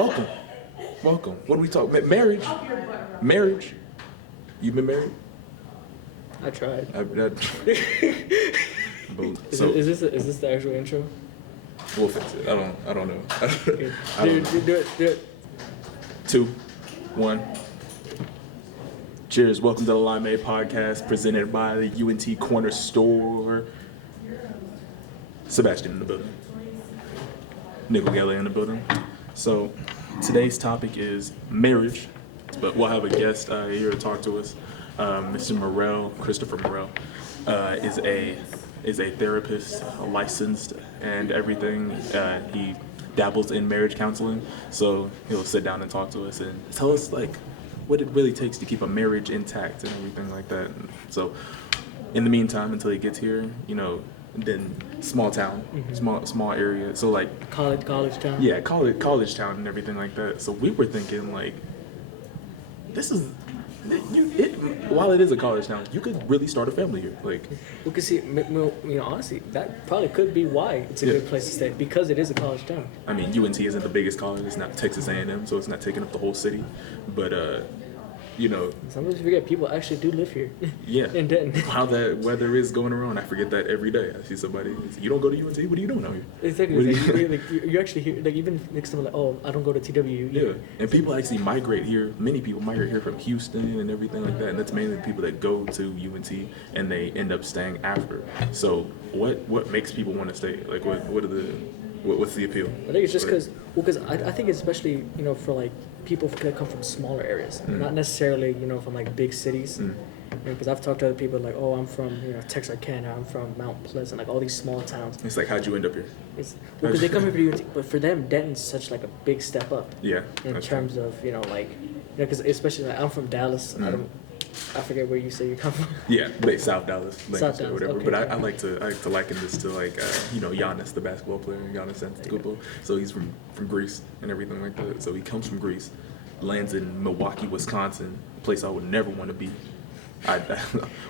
Welcome. Welcome. What are we talking? Marriage. Marriage. You've been married? I tried. So Is this the actual intro? we'll fix it. I don't know. Okay. I don't know. Do it. 2, 1. Cheers. Welcome to the Limeade Podcast, presented by the UNT Corner Store. Sebastian in the building. Nickel Galley in the building. So today's topic is marriage, but we'll have a guest here to talk to us. Mr. Morrell, Christopher Morrell, is a therapist, licensed and everything. He dabbles in marriage counseling, so he'll sit down and talk to us and tell us like what it really takes to keep a marriage intact and everything like that. And so in the meantime, until he gets here, then small town, small area. So like College town. yeah, college town and everything like that. So we were thinking like, this is while it is a college town, you could really start a family here. Like, We could see, honestly, that probably could be why it's a Yeah. good place to stay, because it is a college town. I mean, UNT isn't the biggest college. It's not Texas A&M, so it's not taking up the whole city. But Sometimes you forget people actually do live here. yeah. In Denton. How that weather is going around, I forget that every day. I see somebody. You don't go to UNT? What are you doing out here? Exactly. What do It's you- like, you're actually here. Like even next time, like, oh, I don't go to TW. Yeah, and people actually migrate here. Many people migrate here from Houston and everything like that, and that's mainly the people that go to UNT and they end up staying after. So, what makes people want to stay? Like, what's the appeal? I think it's just because I think especially for like people that come from smaller areas, not necessarily from like big cities. Because I've talked to other people like, oh, I'm from Texarkana, I'm from Mount Pleasant, like all these small towns. It's like, how'd you end up here? Because they come here for UNT, but for them, Denton's such like a big step up. Yeah, In that's terms of because especially like I'm from Dallas. I forget where you say you come from. Yeah, South Dallas, South or Dallas, whatever. okay, But okay. I like to liken this to like Giannis, the basketball player, Giannis Antetokounmpo. So he's from Greece and everything like that. So he comes from Greece, lands in Milwaukee, Wisconsin, a place I would never want to be.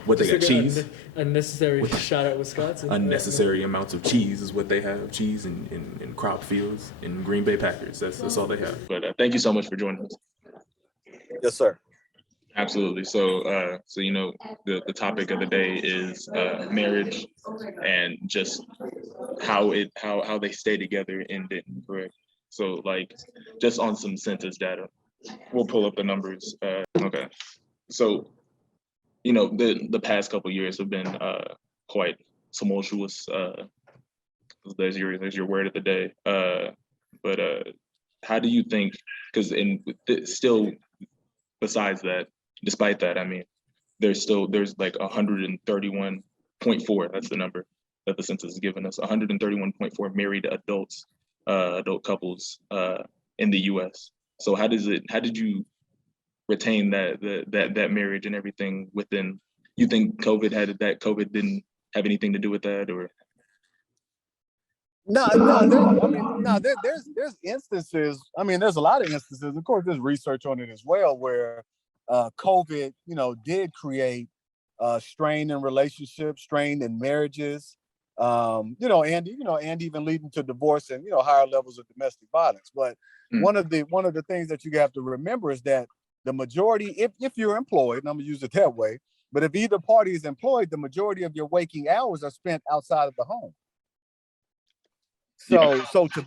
What they got, cheese? Unnecessary shout out Wisconsin. Unnecessary amounts of cheese is what they have. Cheese and crop fields and Green Bay Packers. That's all they have. But thank you so much for joining us. Yes, sir. Absolutely. So, the topic of the day is marriage and just how they stay together in Denton, correct? So, like, just on some census data, we'll pull up the numbers. Okay. So, the past couple of years have been quite tumultuous. There's your word of the day. But how do you think? Because still, besides that, despite that, I mean, there's like 131.4. That's the number that the census has given us. 131.4 married adults, adult couples in the U.S. So how did you retain that marriage and everything within? You think COVID didn't have anything to do with that, or? No, there's instances. I mean, there's a lot of instances. Of course, there's research on it as well, where COVID, did create strain in relationships, strain in marriages, and even leading to divorce and higher levels of domestic violence. But one of the things that you have to remember is that the majority, if you're employed, and I'm gonna use it that way, but if either party is employed, the majority of your waking hours are spent outside of the home. So to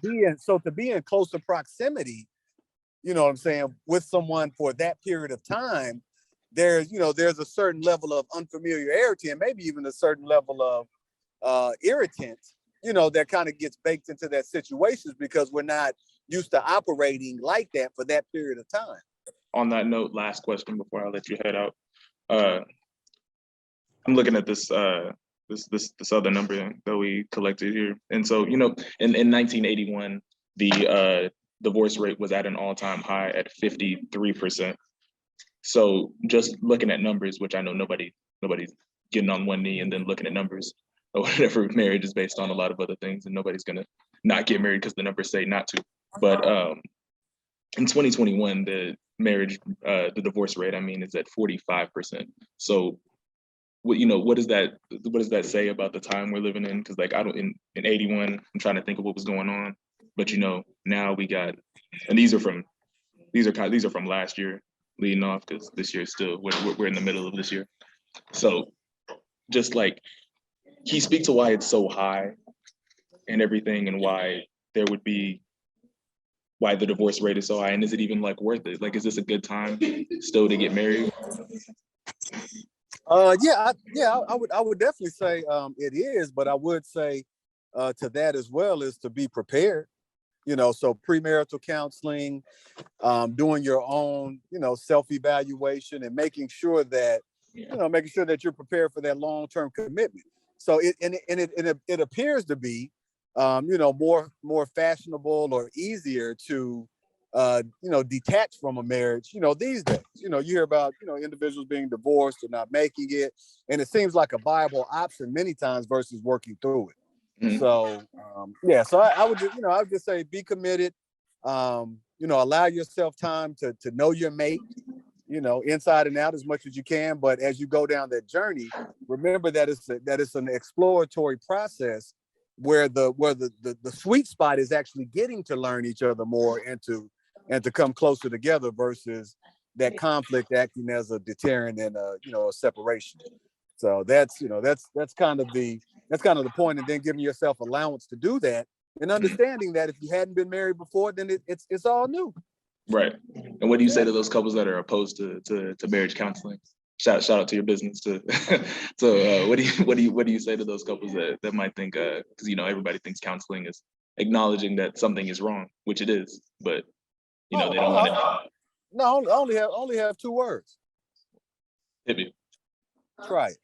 be in closer proximity, what I'm saying, with someone for that period of time, there's a certain level of unfamiliarity and maybe even a certain level of irritant, that kind of gets baked into that situations because we're not used to operating like that for that period of time. On that note, last question before I let you head out. I'm looking at this other number that we collected here, and so in 1981, the divorce rate was at an all-time high at 53%. So just looking at numbers, which I know nobody's getting on one knee and then looking at numbers or whatever. Marriage is based on a lot of other things, and nobody's gonna not get married because the numbers say not to. But in 2021, the divorce rate, I mean, is at 45%. So, what does that say about the time we're living in? Because like in 81, I'm trying to think of what was going on, but now we got And these are from last year leading off, because this year is still, we're in the middle of this year. So just like, can you speak to why it's so high and everything, and why the divorce rate is so high, and is it even like worth it? Like, is this a good time still to get married? I would definitely say it is, but I would say to that as well is to be prepared. So premarital counseling, doing your own, self-evaluation, and making sure that you're prepared for that long-term commitment. So it appears to be, more fashionable or easier to, detach from a marriage, these days. You hear about, individuals being divorced or not making it, and it seems like a viable option many times versus working through it. Mm-hmm. So, so I would just say be committed, allow yourself time to know your mate, inside and out as much as you can. But as you go down that journey, remember that it's an exploratory process where the sweet spot is actually getting to learn each other more and to come closer together versus that conflict acting as a deterrent and a separation. So that's kind of the point, and then giving yourself allowance to do that, and understanding that if you hadn't been married before, then it's all new. Right. And what do you say to those couples that are opposed to marriage counseling? Shout out to your business. What do you say to those couples that might think, because everybody thinks counseling is acknowledging that something is wrong, which it is, but they don't want to. No, only have two words. Hit me. Try it.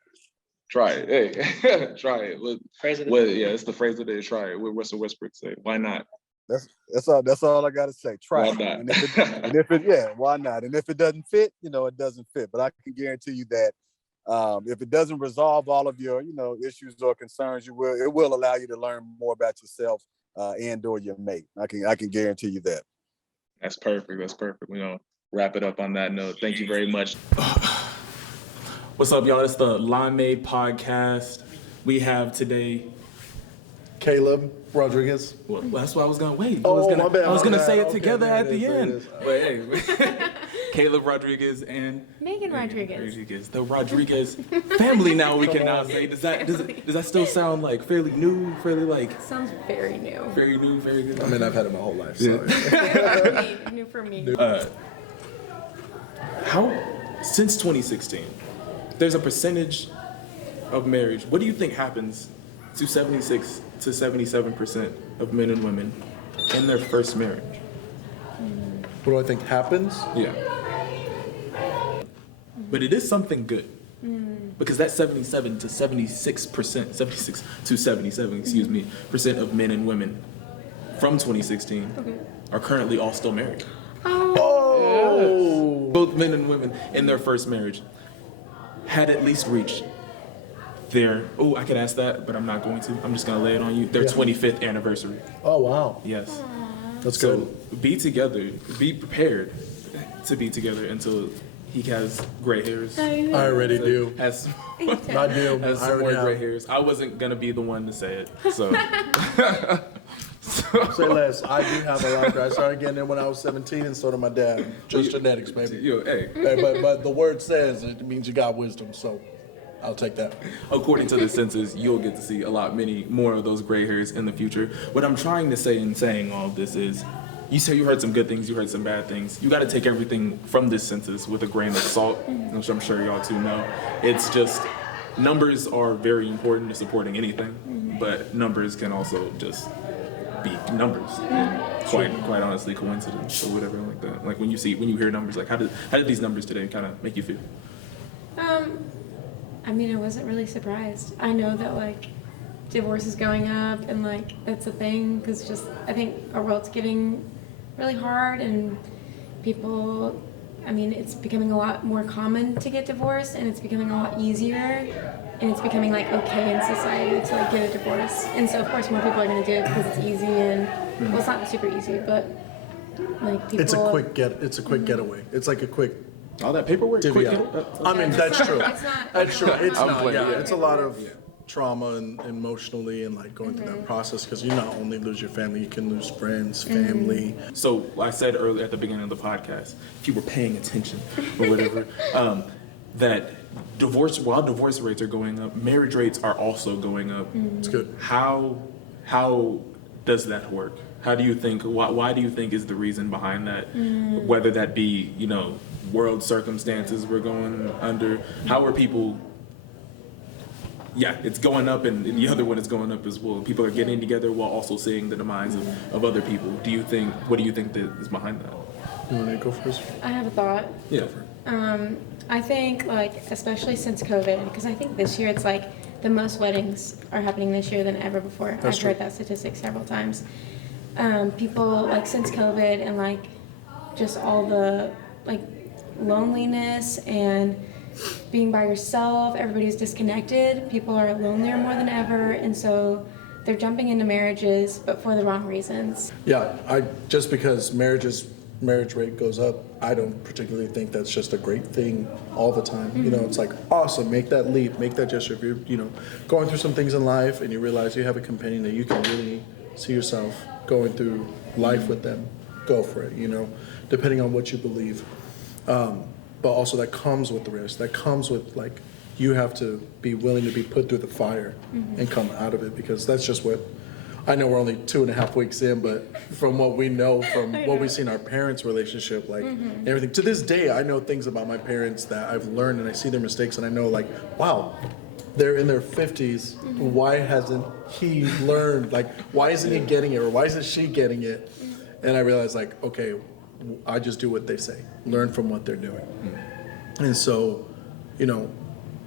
Try it. Hey, try it. It's the phrase of the day. Try it. What Russell Westbrook say? Why not? That's all I gotta say. Try it. Why not? And if it doesn't fit, it doesn't fit. But I can guarantee you that if it doesn't resolve all of your, issues or concerns, it will allow you to learn more about yourself and or your mate. I can guarantee you that. That's perfect. We're gonna wrap it up on that note. Thank you very much. What's up, y'all? It's the Limeade Podcast. We have today Caleb Rodriguez. Well, that's why I was gonna wait. My bad. I was gonna say it together at the end. But hey, Caleb Rodriguez and Megan Rodriguez. The Rodriguez family. Now we can now say. Does that still sound like fairly new? Fairly like. Sounds very new. Very new. Very good. I mean, I've had it my whole life. So. New for me. Since 2016, there's a percentage of marriage. What do you think happens to 76 to 77% of men and women in their first marriage? What do I think happens? Yeah. But it is something good. Because that 76 to 77, percent of men and women from 2016 are currently all still married. Oh! Both men and women in their first marriage had at least reached I could ask that, but I'm not going to. I'm just going to lay it on you. Their 25th anniversary. Oh, wow. Yes. That's good. So be together. Be prepared to be together until he has gray hairs. I already do. I do. Has some more gray hairs. I wasn't going to be the one to say it. So. Say less. I do have a lot of gray. I started getting it when I was 17, and so did my dad. Just genetics, baby. Hey, but the word says it means you got wisdom, so I'll take that. According to the census, you'll get to see many more of those gray hairs in the future. What I'm trying to say in saying all of this is, you say you heard some good things, you heard some bad things. You got to take everything from this census with a grain of salt, which I'm sure y'all too know. It's just, numbers are very important to supporting anything, but numbers can also just be numbers. Quite honestly, coincidence or whatever like that. Like when you hear numbers, like how did these numbers today kind of make you feel? I mean, I wasn't really surprised. I know that like divorce is going up and like that's a thing because just I think our world's getting really hard and people, I mean, it's becoming a lot more common to get divorced and it's becoming a lot easier and it's becoming like okay in society to like get a divorce. And so of course more people are going to do it because it's easy and well, it's not super easy, but like people. It's a quick getaway. It's like a quick. All that paperwork. I mean, that's true. It's not. That's true. It's not. playing, Yeah, it's a lot of trauma and emotionally and like going through that process, because you not only lose your family, you can lose friends, family. So I said earlier at the beginning of the podcast, if you were paying attention or whatever, that while divorce rates are going up, marriage rates are also going up. It's good. How does that work? How do you think? Why do you think is the reason behind that? Whether that be world circumstances we're going under. How are people? Yeah, it's going up, and the other one is going up as well. People are getting together while also seeing the demise of other people. What do you think that is behind that? You want to go first? I have a thought. Yeah. I think, especially since COVID, because I think this year it's the most weddings are happening this year than ever before. I've heard that statistic several times. People, since COVID and, just all the, loneliness and being by yourself, everybody's disconnected, people are lonelier more than ever, and so they're jumping into marriages, but for the wrong reasons. Yeah, just because marriage rate goes up, I don't particularly think that's just a great thing all the time. It's awesome, make that leap, make that gesture. If you're, going through some things in life and you realize you have a companion that you can really see yourself going through life with them, go for it, depending on what you believe. But also that comes with the risk. That comes with you have to be willing to be put through the fire and come out of it, because that's just what, I know we're only 2.5 weeks in, but from what we know, from what we've seen our parents' relationship, everything, to this day, I know things about my parents that I've learned, and I see their mistakes, and I know wow, they're in their 50s. Why hasn't he learned? Why isn't he getting it, or why isn't she getting it? And I realized okay, I just do what they say, learn from what they're doing. And so,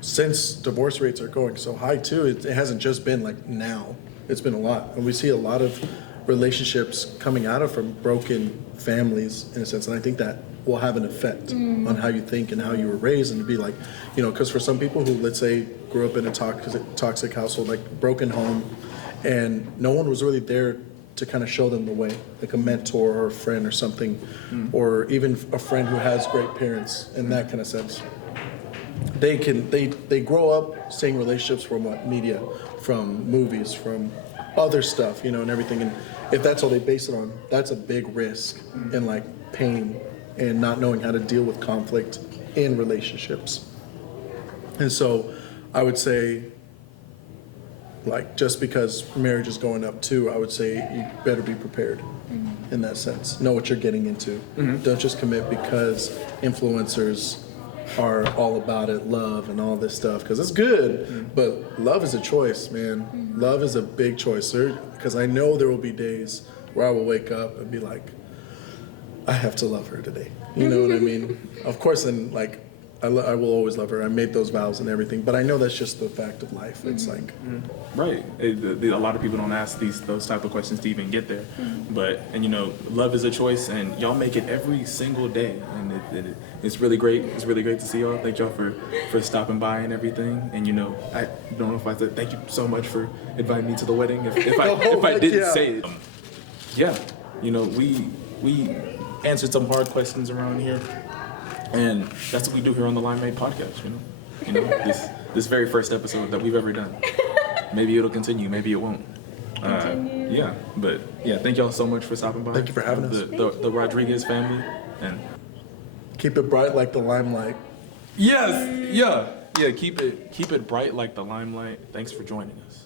since divorce rates are going so high too, it hasn't just been now, it's been a lot. And we see a lot of relationships coming out of from broken families in a sense. And I think that will have an effect on how you think and how you were raised, and to be because for some people who, let's say, grew up in a toxic household, broken home, and no one was really there to kind of show them the way, like a mentor or a friend or something, or even a friend who has great parents in that kind of sense. They grow up seeing relationships from media, from movies, from other stuff, and everything. And if that's all they base it on, that's a big risk in pain and not knowing how to deal with conflict in relationships. And so I would say, just because marriage is going up too, I would say you better be prepared in that sense. Know what you're getting into. Don't just commit because influencers are all about it, love and all this stuff, because it's good, but love is a choice, man. Love is a big choice, sir, because I know there will be days where I will wake up and be I have to love her today. You know what I mean? Of course, and I will always love her. I made those vows and everything, but I know that's just the fact of life. It's right. A lot of people don't ask those type of questions to even get there. And love is a choice, and y'all make it every single day, and it's really great. It's really great to see y'all. Thank y'all for stopping by and everything. And I don't know if I said thank you so much for inviting me to the wedding. If I didn't say it, we answered some hard questions around here. And that's what we do here on the Limeade Podcast, this very first episode that we've ever done. Maybe it'll continue, maybe it won't. Thank y'all so much for stopping by. Thank you for having us. The Rodriguez family, and keep it bright like the limelight. Yes, yeah, keep it bright like the limelight. Thanks for joining us.